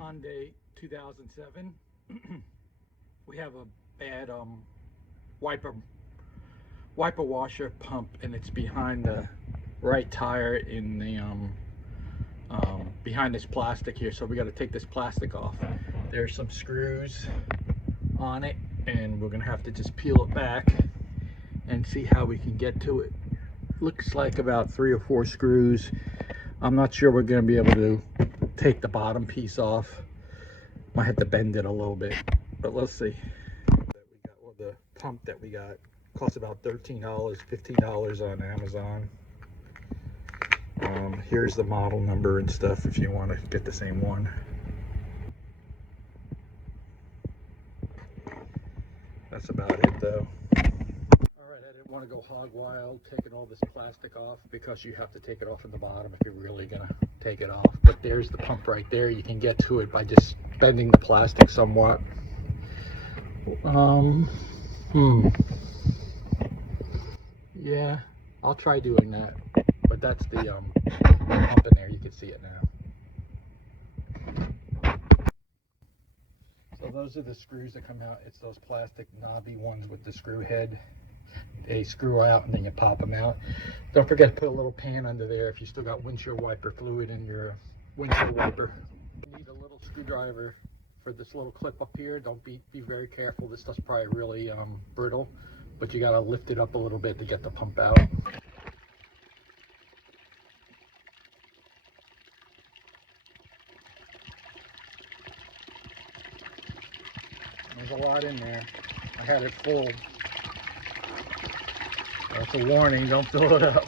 Hyundai 2007. We have a bad wiper washer pump, and it's behind the right tire in the behind this plastic here. So we got to take this plastic off. There's some screws on it, and we're gonna have to just peel it back and see how we can get to it. Looks like about 3 or 4 screws. I'm not sure we're gonna be able to take the bottom piece off. Might have to bend it a little bit, but let's see. Well, the pump that we got costs about $13, $15 on Amazon. Here's the model number and stuff if you want to get the same one. That's about it though. Alright, I didn't want to go hog wild taking all this plastic off, because you have to take it off at the bottom if you're really gonna take it off. But there's the pump right there. You can get to it by just bending the plastic somewhat. Yeah, I'll try doing that. But that's the pump in there. You can see it now. So those are the screws that come out. It's those plastic knobby ones with the screw head. They screw out and then you pop them out. Don't forget to put a little pan under there if you still got windshield wiper fluid in your windshield wiper. You need a little screwdriver for this little clip up here. Don't be very careful. This stuff's probably really brittle, but you gotta lift it up a little bit to get the pump out. There's a lot in there. I had it full. That's a warning, don't fill it up.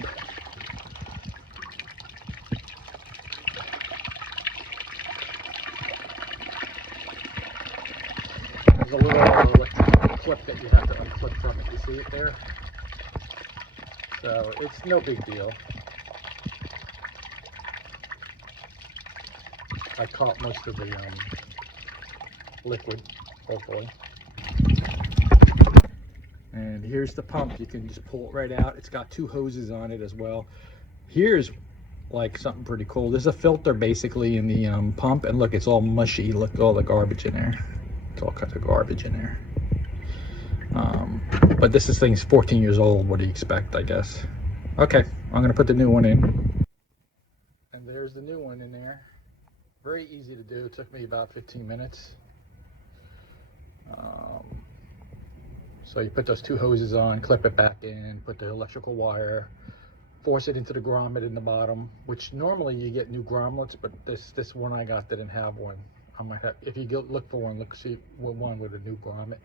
There's a little electric clip that you have to unclip from it. You see it there? So it's no big deal. I caught most of the liquid, hopefully. And here's the pump. You can just pull it right out. It's got 2 hoses on it as well. Here's like something pretty cool. There's a filter basically in the pump, and look, it's all mushy. Look at all the garbage in there. It's all kinds of garbage in there. But this thing's 14 years old. What do you expect, I guess? Okay, I'm gonna put the new one in. And there's the new one in there. Very easy to do. It took me about 15 minutes. So you put those 2 hoses on, clip it back in, put the electrical wire, force it into the grommet in the bottom, which normally you get new grommets, but this one I got didn't have one. I might have, if you go look for one, see one with a new grommet.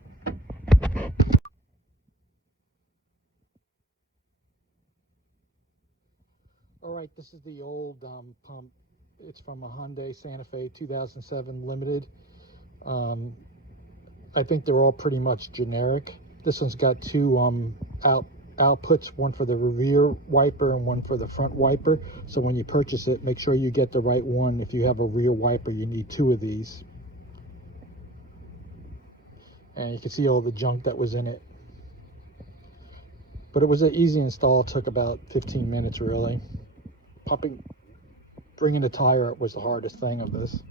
All right, this is the old pump. It's from a Hyundai Santa Fe 2007 Limited. I think they're all pretty much generic. This one's got 2 outputs, one for the rear wiper and one for the front wiper. So when you purchase it, make sure you get the right one. If you have a rear wiper, you need 2 of these. And you can see all the junk that was in it. But it was an easy install. It took about 15 minutes really. Bringing the tire up was the hardest thing of this.